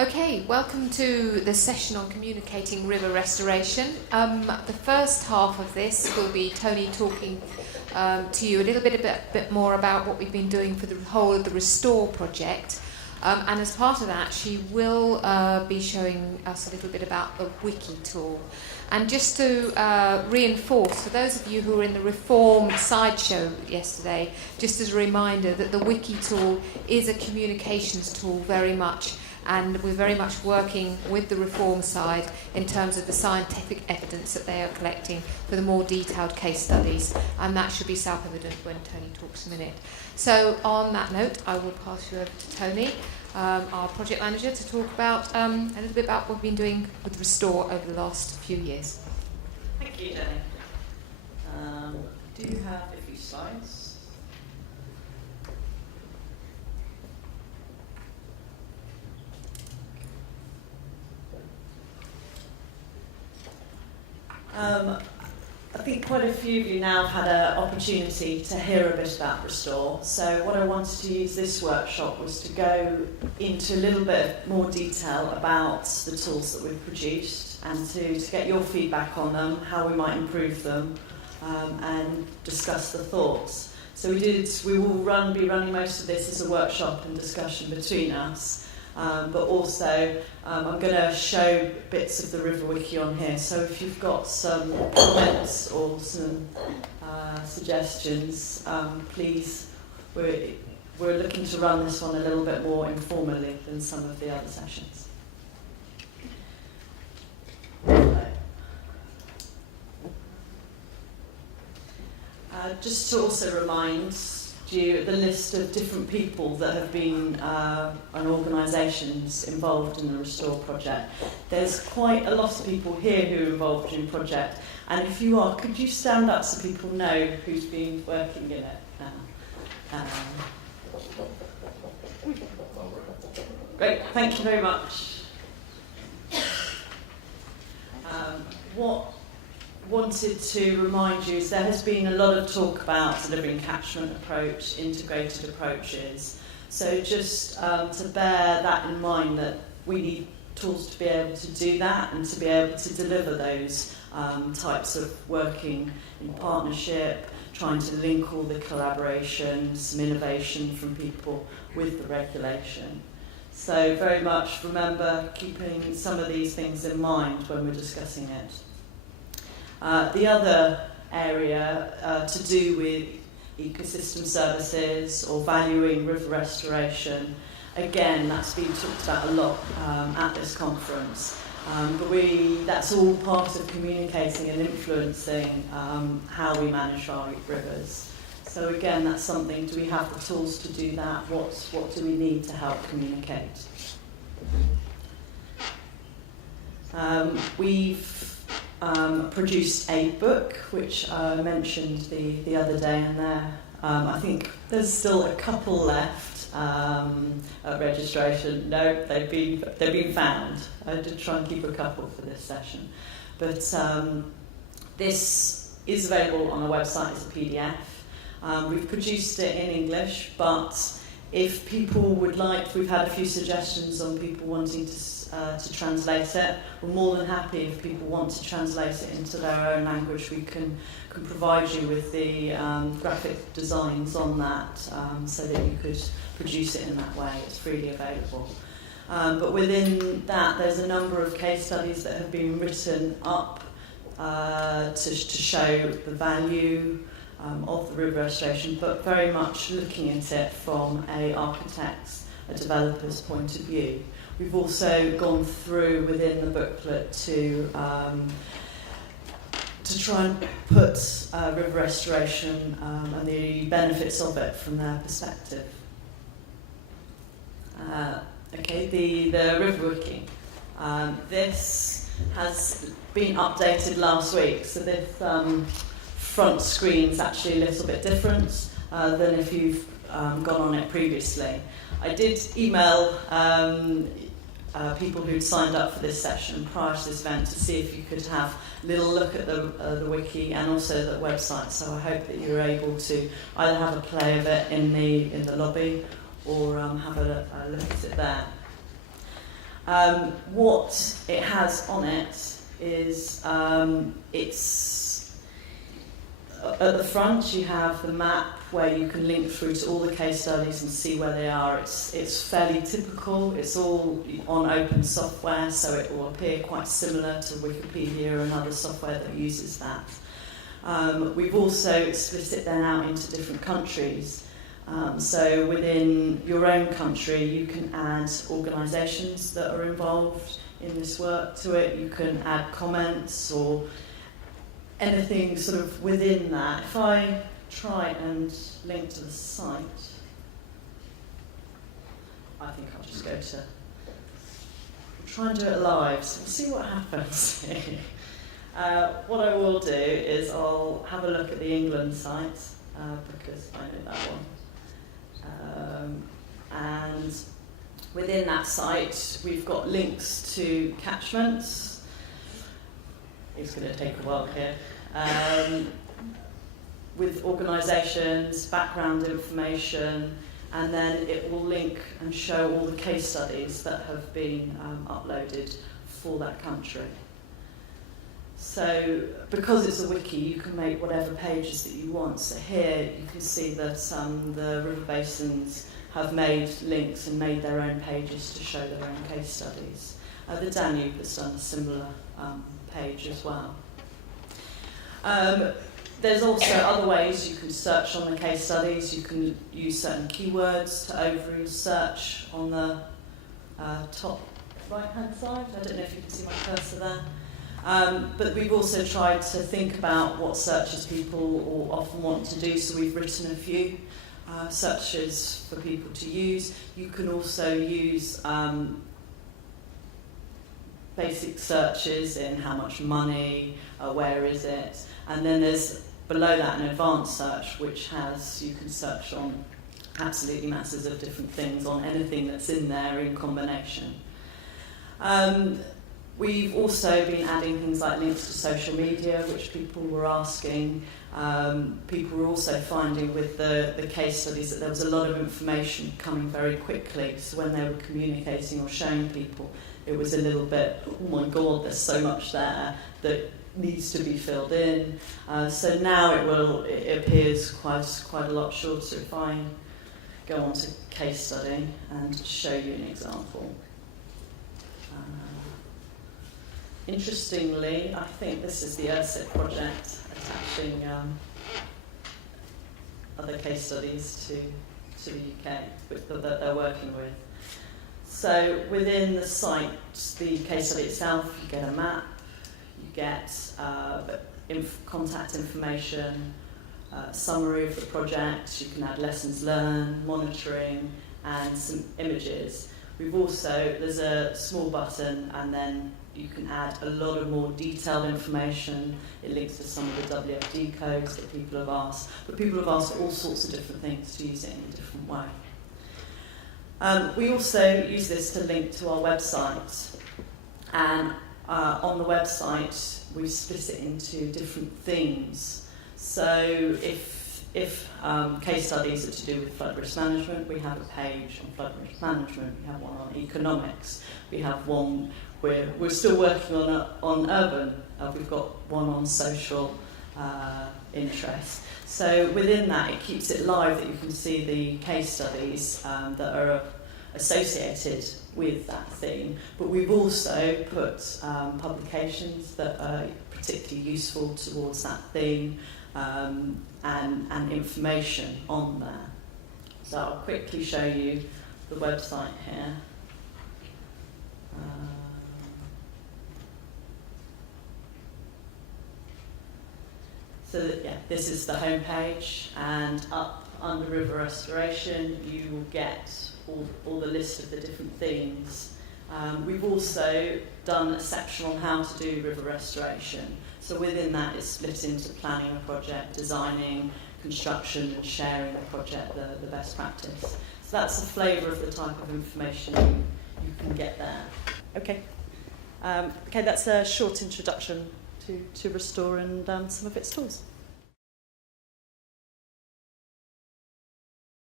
Okay, welcome to the session on communicating river restoration. The first half of this will be Tony talking to you a little bit more about what we've been doing for the whole of the Restore project. And as part of that, she will be showing us a little bit about the wiki tool. And just to reinforce, for those of you who were in the Reform sideshow yesterday, just as a reminder that the wiki tool is a communications tool very much, and we're very much working with the Reform side in terms of the scientific evidence that they are collecting for the more detailed case studies, and that should be self-evident when Tony talks a minute. So on that note, I will pass you over to Tony, our project manager, to talk about a little bit about what we've been doing with Restore over the last few years. Thank you, Jenny. Do you have a few slides? I think quite a few of you now have had an opportunity to hear a bit about Restore. So what I wanted to use this workshop was to go into a little bit more detail about the tools that we've produced and to get your feedback on them, how we might improve them, and discuss the thoughts. So we will be running most of this as a workshop and discussion between us. But also, I'm going to show bits of the River Wiki on here. So if you've got some comments or some suggestions, please, we're looking to run this one a little bit more informally than some of the other sessions. Just to also remind you the list of different people that have been and organisations involved in the Restore project. There's quite a lot of people here who are involved in the project, and if you are, could you stand up so people know who's been working in it now? Great, thank you very much. What wanted to remind you is there has been a lot of talk about delivering catchment approach, integrated approaches. So just to bear that in mind, that we need tools to be able to do that and to be able to deliver those types of working in partnership, trying to link all the collaboration, some innovation from people with the regulation. So very much remember keeping some of these things in mind when we're discussing it. The other area to do with ecosystem services or valuing river restoration, again, that's been talked about a lot at this conference. But that's all part of communicating and influencing how we manage our rivers. So again, that's something, do we have the tools to do that? What do we need to help communicate? We've produced a book, which I mentioned the other day, and there I think there's still a couple left at registration. No, they've been found. I did try and keep a couple for this session, but this is available on our website as a PDF. We've produced it in English, but if people would like, we've had a few suggestions on people wanting to translate it. We're more than happy if people want to translate it into their own language. We can provide you with the graphic designs on that so that you could produce it in that way. It's freely available. But within that, there's a number of case studies that have been written up to show the value of the river restoration, but very much looking at it from a architect's, a developer's point of view. We've also gone through within the booklet to try and put river restoration and the benefits of it from their perspective. The River Wiki. This has been updated last week, so this front screen's actually a little bit different than if you've gone on it previously. I did email people who'd signed up for this session prior to this event to see if you could have a little look at the wiki and also the website. So I hope that you're able to either have a play of it in the lobby or have a look at it there. What it has on it is it's at the front you have the map where you can link through to all the case studies and see where they are. It's fairly typical. It's all on open software, so it will appear quite similar to Wikipedia and other software that uses that. We've also split it then out into different countries. So within your own country, you can add organisations that are involved in this work to it. You can add comments or anything sort of within that. If I try and link to the site, I think I'll just go to... We'll try and do it live, so we'll see what happens. What I will do is I'll have a look at the England site, because I know that one. And within that site, we've got links to catchments. It's going to take a while here. With organisations, background information, and then it will link and show all the case studies that have been uploaded for that country. So, because it's a wiki, you can make whatever pages that you want. So here you can see that the river basins have made links and made their own pages to show their own case studies. The Danube has done a similar page as well. There's also other ways you can search on the case studies. You can use certain keywords to over search on the top right-hand side. I don't know if you can see my cursor there. But we've also tried to think about what searches people often want to do, so we've written a few searches for people to use. You can also use basic searches in how much money, where is it, and then there's below that an advanced search which has, you can search on absolutely masses of different things, on anything that's in there in combination. We've also been adding things like links to social media, which people were asking. People were also finding with the case studies that there was a lot of information coming very quickly. So when they were communicating or showing people, it was a little bit, oh my God, there's so much there that needs to be filled in. So now it appears quite a lot shorter. If I go on to case study and show you an example. Interestingly, I think this is the ERSIT project attaching other case studies to the UK that they're working with. So within the site, the case study itself, you get a map, you get contact information, summary of the project, you can add lessons learned, monitoring, and some images. We've also, there's a small button, and then you can add a lot of more detailed information. It links to some of the WFD codes that people have asked, but people have asked all sorts of different things to use it in a different way. We also use this to link to our website, and on the website we split it into different themes. So if case studies are to do with flood risk management, we have a page on flood risk management. We have one on economics. We have one we're still working on urban. We've got one on social interest. So within that, it keeps it live that you can see the case studies that are associated with that theme. But we've also put publications that are particularly useful towards that theme and information on there. So I'll quickly show you the website here. So that, yeah, this is the home page, and up under river restoration you will get all the list of the different themes. We've also done a section on how to do river restoration. So within that it's split into planning a project, designing, construction, and sharing the project, the best practice. So that's a flavour of the type of information you can get there. Okay. Okay, that's a short introduction to Restore and some of its tools.